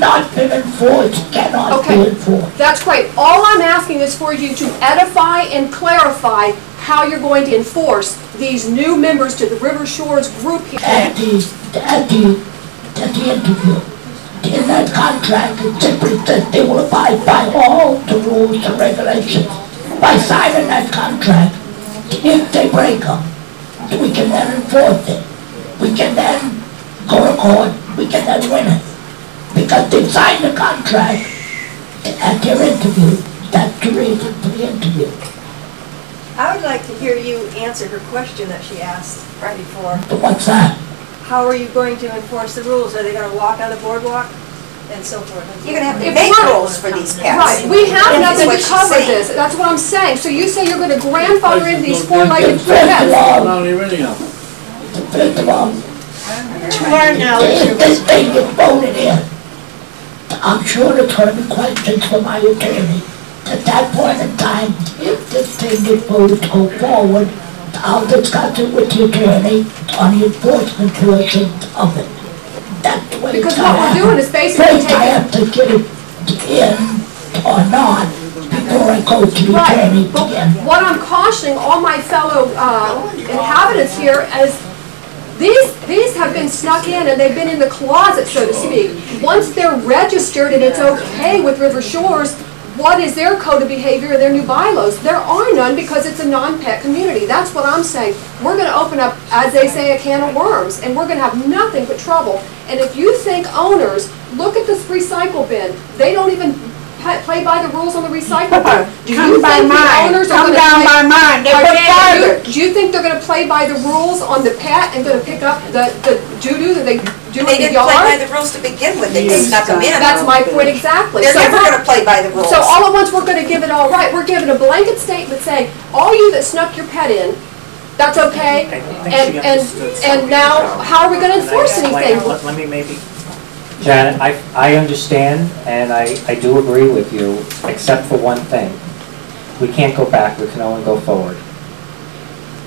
not been enforced, cannot be enforced. That's great. All I'm asking is for you to edify and clarify how you're going to enforce these new members to the River Shores group here. At the interview, in that contract, it simply said they will abide by all the rules and regulations. By signing that contract, if they break them, we can then enforce it. We can then go to court, we can then win it. Because they signed the contract at their interview. That's the reason for the interview. I would like to hear you answer her question that she asked right before. But what's that? How are you going to enforce the rules? Are they going to walk on the boardwalk? And so forth. You're going to have to make rules for these pets. Right, we have nothing to she's cover saying. this. That's what I'm saying. So you say you're going to grandfather in these four-legged First of pets. all, if this thing gets voted in, I'm sure there's going to be questions for my attorney. At that point in time, if this thing gets voted to go forward, I'll discuss it with the attorney on the enforcement portion of it. That's the way Because it's what we're doing is basically First, I taking... have to get it in or not before I go to the attorney Right, but again. what I'm cautioning all my fellow inhabitants here is these have been snuck in and they've been in the closet, so to speak. Once they're registered and it's okay with River Shores, what is their code of behavior or their new bylaws? There are none because it's a non-pet community. That's what I'm saying. We're going to open up, as they say, a can of worms, and we're going to have nothing but trouble. And if you think owners, look at this recycle bin. They don't even play by the rules on the recycle bin. Do you think the owners are going to Come down by mine. They put garbage. do you think they're going to play by the rules on the pet and going to pick up the doo-doo that they do They in the didn't play by yard? the rules to begin with. They just snuck them in. That's my point exactly. They're So never we're- going to play by the rules. So all at once, we're going to give it all right. We're giving a blanket statement saying, all you that snuck your pet in, that's okay. And now, how are we going to enforce anything? Let me maybe, Janet, I understand and I do agree with you, except for one thing. We can't go back, we can only go forward.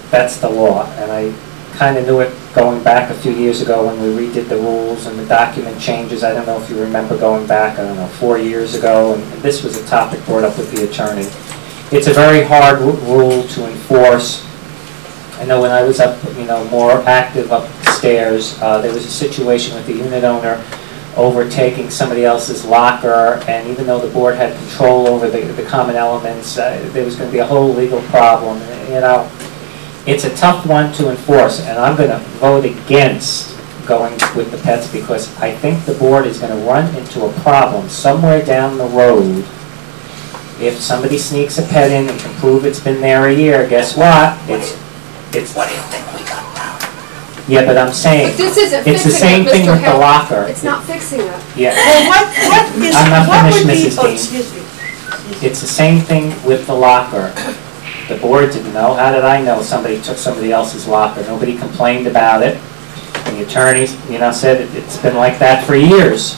That's the law, and I kind of knew it going back a few years ago when we redid the rules and the document changes. I don't know if you remember going back, 4 years ago, and this was a topic brought up with the attorney. It's a very hard rule to enforce. I know when I was up, more active upstairs, there was a situation with the unit owner overtaking somebody else's locker, and even though the board had control over the common elements, there was going to be a whole legal problem. It's a tough one to enforce, and I'm going to vote against going with the pets because I think the board is going to run into a problem somewhere down the road. If somebody sneaks a pet in and can prove it's been there a year, guess what? It's What do you think we got now? yeah, but I'm saying But this isn't it's the fixing same it, thing Mr. with the Hill. locker. It's not fixing it. Yeah. Well, what is, I'm not what finished, would be, Mrs. oh, Dean. excuse me. It's the same thing with the locker. The board didn't know. How did I know somebody took somebody else's locker? Nobody complained about it. And the attorneys, said it's been like that for years.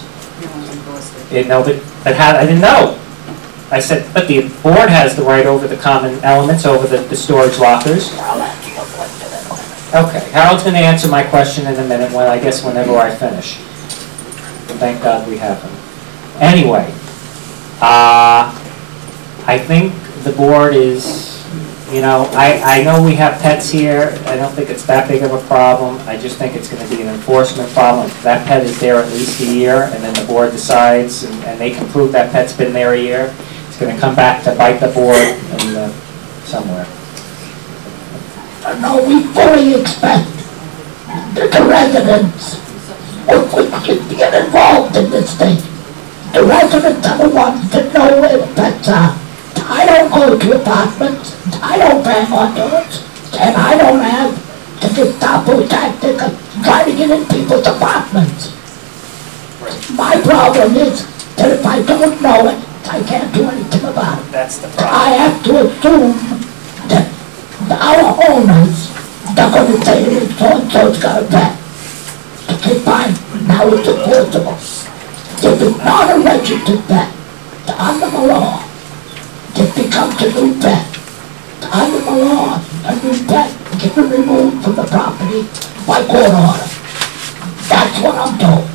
But how, I didn't know. I said, but the board has the right over the common elements, over the storage lockers. I'll answer your question in a minute. Okay, Harold's going to answer my question in a minute, whenever I finish. Thank God we have him. Anyway, I think the board is, I know we have pets here. I don't think it's that big of a problem. I just think it's going to be an enforcement problem. If that pet is there at least a year, and then the board decides, and they can prove that pet's been there a year, it's going to come back to bite the board and somewhere. No, we fully expect that the residents would get involved in this thing. The residents are the ones that know where the pets are. I don't go to apartments, I don't bang on doors, and I don't have the Gestapo tactic of trying to get in people's apartments. My problem is that if I don't know it, I can't do anything about it. That's the problem. I have to assume that our owners are going to say that so-and-so's got a pet. Okay, fine, now it's enforceable. If it's not a registered pet, under the law, it becomes a new pet. Under the law, a new pet can be removed from the property by court order. That's what I'm told.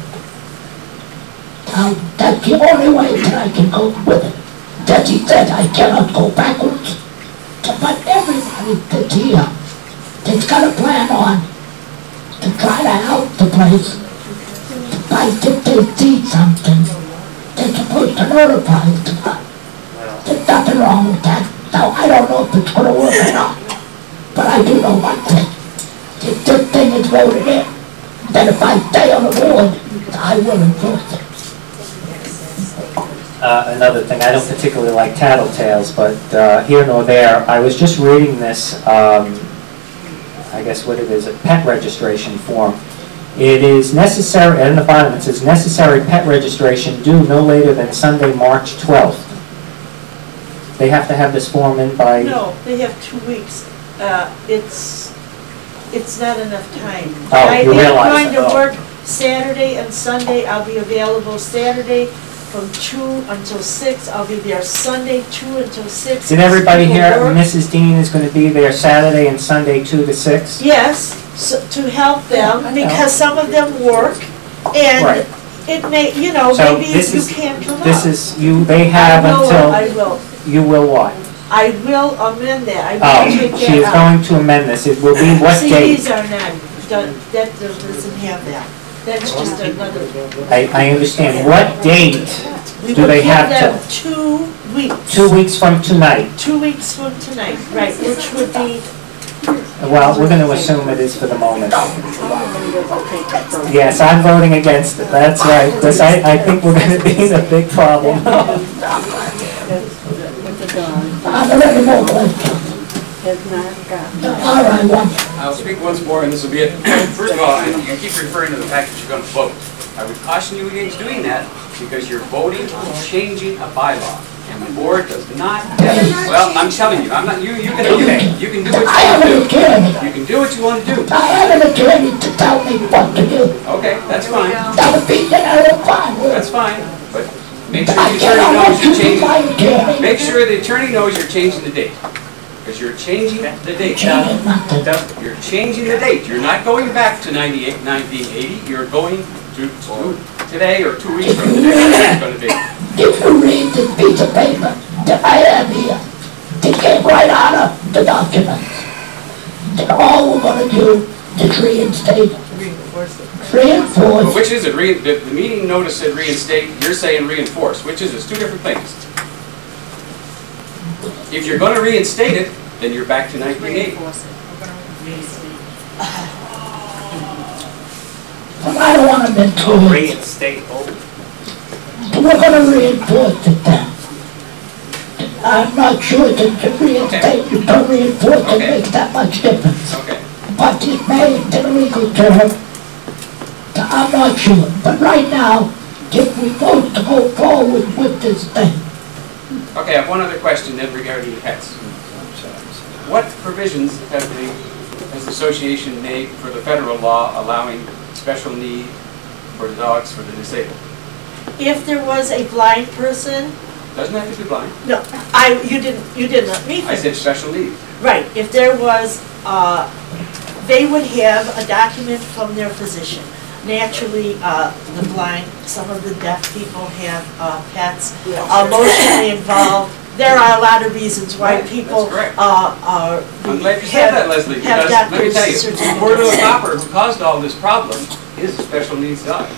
Now, That's the only way that I can go with it. That he said I cannot go backwards. But everybody that's here, that's got a plan on to try to help the place. If they see something, they're supposed to notify us about it. There's nothing wrong with that. Now, I don't know if it's gonna work or not, but I do know one thing. If this thing is voted in, then if I stay on the board, I will enforce it. Another thing, I don't particularly like tattletales, but here nor there, I was just reading this, I guess what it is, a pet registration form. It is necessary, and in the bottom it says, necessary pet registration due no later than Sunday, March 12th. They have to have this form in by... No, they have 2 weeks. It's not enough time. Oh, you realize I'm going to that. work Saturday and Sunday. I'll be available Saturday from 2 until 6. I'll be there Sunday 2 until 6. Did everybody People hear work. Mrs. Dean is going to be there Saturday and Sunday 2 to 6? Yes, so, to help them, I know. because some of them work, and Right. it may, you know, So maybe this you is- can't come up. This is, they have I until, will. you will what? I will amend that. I Oh, will take she that is out. going to amend this. It will be what See, date? these are not done, that doesn't have that. That's just another. I understand. What date We do will they give have them till? 2 weeks. 2 weeks from tonight. 2 weeks from tonight, right, which would be, Well, we're going to assume it is for the moment. Yes, I'm voting against it. That's right. Because I think we're going to be in a big problem. Are there any more questions? All right, one. I'll speak once more, and this will be it. First of all, you keep referring to the fact that you're going to vote. I would caution you against doing that because you're voting on changing a bylaw. And the board does not have, well, I'm telling you, I'm not, you can do what I you have want an to do. attorney. You can do what you want to do. I have an attorney to tell me what to do. Okay, that's fine. That would be, I don't fine with That's it. fine. But make sure I the cannot attorney knows let you you're be my changing. attorney. Make sure the attorney knows you're changing the date. Because you're changing the date. Changing nothing. You're changing the date. You're not going back to 1980. You're going to today or 2 weeks from today. That's what it's going to be. If you read this piece of paper that I have here, it came right out of the documents. That all we're gonna do is reinstate, reinforce. Which is it? The meeting notice said reinstate, you're saying reinforce. Which is it? It's two different things. If you're going to reinstate it, then you're back to 1980. But I don't wanna be too. Reinstate. We're gonna reinforce it then. I'm not sure that the reinstate, you don't reinforce it makes that much difference. Okay. But it may in a legal term, I'm not sure. But right now, if we vote to go forward with this thing, Okay, I have one other question then regarding pets. What provisions has the association made for the federal law allowing special need for dogs for the disabled? if there was a blind person, Doesn't have to be blind. no, you didn't let me I finish. said special need. Right, if there was, they would have a document from their physician. Naturally, the blind, some of the deaf people have pets, emotionally involved. There are a lot of reasons why Right, that's people correct. are. I'm glad you said that, Leslie, have because let me doctor's tell you, certificates. Word of the Copper, who caused all this problem, is a special needs dog.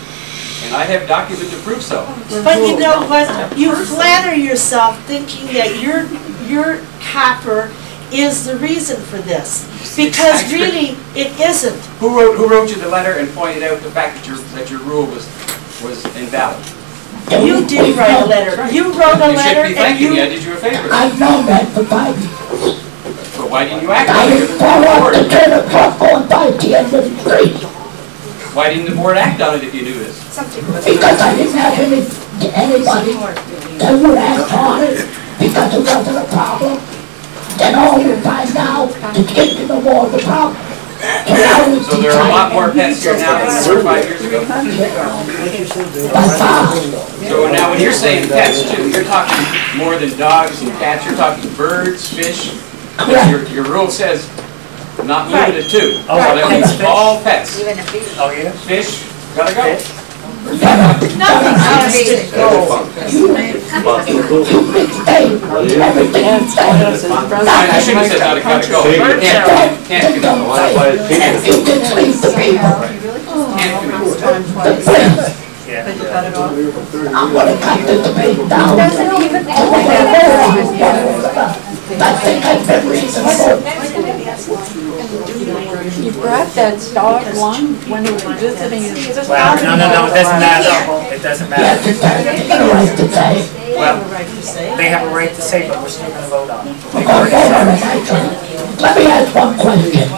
And I have documents to prove so. But you know what, you flatter yourself thinking that your copper is the reason for this. Because really, it isn't. Who wrote you the letter and pointed out the fact that your rule was invalid? You did write a letter. You wrote a You should letter be and thanking me, I you, did you a favor. I've known that for 5 years. But why didn't you act I on it? didn't follow up to turn a truck going by at the end of the street Why didn't the board act on it if you knew this? because I didn't have anybody that would act on it because it wasn't a problem. Then all we find now is getting the more of the problem. So now we So there are a lot more pets here now than there were 5 years ago? by far. So now when you're saying pets too, you're talking more than dogs and cats, you're talking birds, fish. Correct. Your rule says not limited to. So Right. that means all pets. Oh, yeah? Fish, gotta go. Nothing has to go. Everything is done. I shouldn't have said how to cut it go. Can't do that. And you can leave the people. The place. I'm gonna cut the debate down. I think I've been reasonable. You brought that dog one when he was visiting his sister. Well, no, it doesn't matter. It doesn't Yes, matter. it's got a right to say. Well, they have a right to say, but we're still gonna vote on it. Let me ask one question.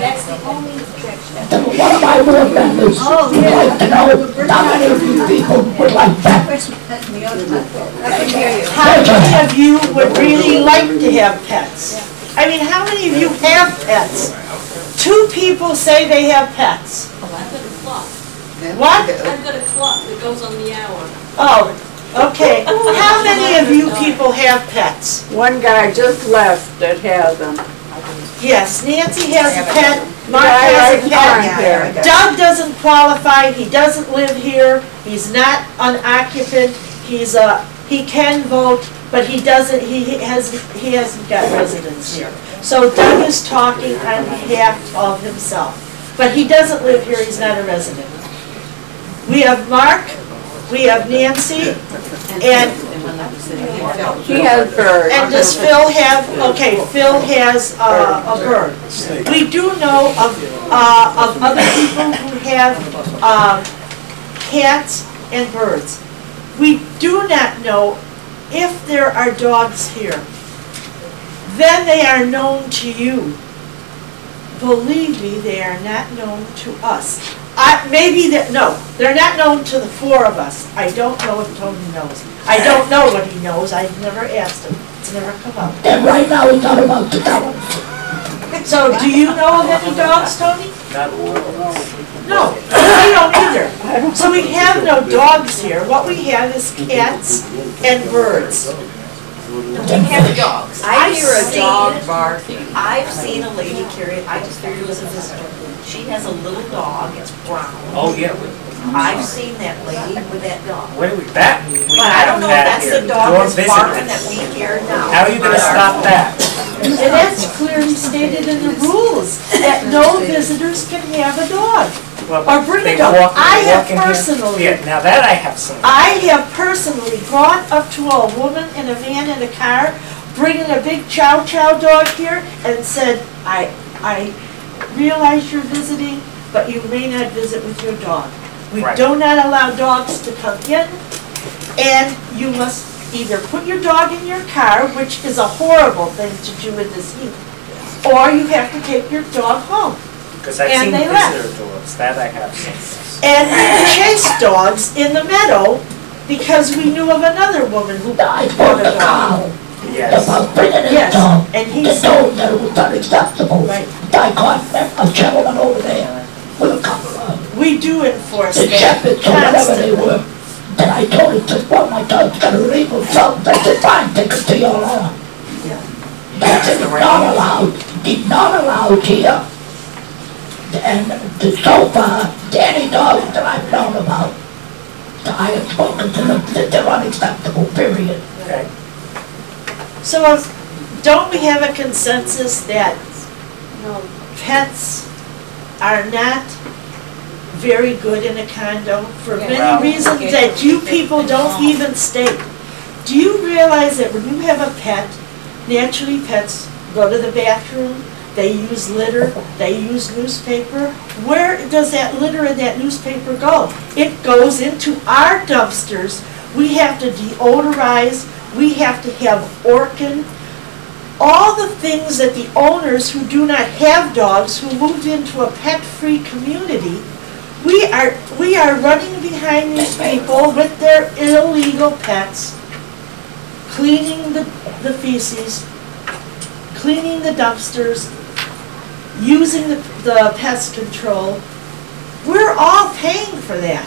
One of my board members would like to know how many of you people would like pets. How many of you would really like to have pets? I mean, how many of you have pets? 2 people say they have pets. I've got a clock. What? I've got a clock that goes on the hour. Oh, okay. How many of you people have pets? One guy just left that has them. Yes, Nancy has a pet, Mark Yeah, has a right pet. there. Doug doesn't qualify, he doesn't live here, he's not an occupant, he can vote, but he hasn't got residence here. So Doug is talking on behalf of himself, but he doesn't live here, he's not a resident. We have Mark, we have Nancy, and He has birds. and does Phil have, okay, Phil has a bird. We do know of other people who have cats and birds. We do not know if there are dogs here. Then they are known to you. Believe me, they are not known to us. No, they're not known to the 4 of us. I don't know if Tony knows. I don't know what he knows. I've never asked him. It's never come up. And right now he's not about to tell us. So, do you know of any dogs, Tony? Not No, we don't either. So we have no dogs here. What we have is cats and birds. We have dogs. I I've hear a seen- dog barking. I've seen a lady carry it, I just figured it was a visitor. She has a little dog, it's brown. Oh, yeah, I've seen that lady with that dog. what do we, that? But I don't know if that's the dog that's barking that we hear now. How are you gonna stop that? And that's clearly stated in the rules, that no visitors can have a dog. Well, Or bring they a dog. walk- they I have walk in here. personally- Yeah, now that I have seen. I have personally gone up to a woman in a van in a car, bringing a big chow chow dog here, and said, I realize you're visiting, but you may not visit with your dog. We Right. do not allow dogs to come in, and you must either put your dog in your car, which is a horrible thing to do in this heat, or you have to take your dog home. Because I've and seen they left. visitor dogs, that I have seen. And we chased dogs in the meadow because we knew of another woman who I bought spoke a to dog. Carl Yes. about bringing it Yes, down. and he He said, told that it was unacceptable. Right. I caught a gentleman over there with a couple of we do enforce the that shepherds or whatever they constantly. were. And I told him that, well, my dog's got a legal something. I said, fine, take it to your law. That's it, not allowed. It's not allowed here. And so far, any dogs that I've known about, I have spoken to them that they're unacceptable, period. Okay. So don't we have a consensus that pets are not very good in a condo for Well, many reasons that you people don't even state? Do you realize that when you have a pet, naturally pets go to the bathroom, they use litter, they use newspaper? Where does that litter and that newspaper go? It goes into our dumpsters. We have to deodorize, we have to have Orkin. All the things that the owners who do not have dogs, who moved into a pet-free community, we are running behind these people with their illegal pets, cleaning the feces, cleaning the dumpsters, using the pest control. We're all paying for that.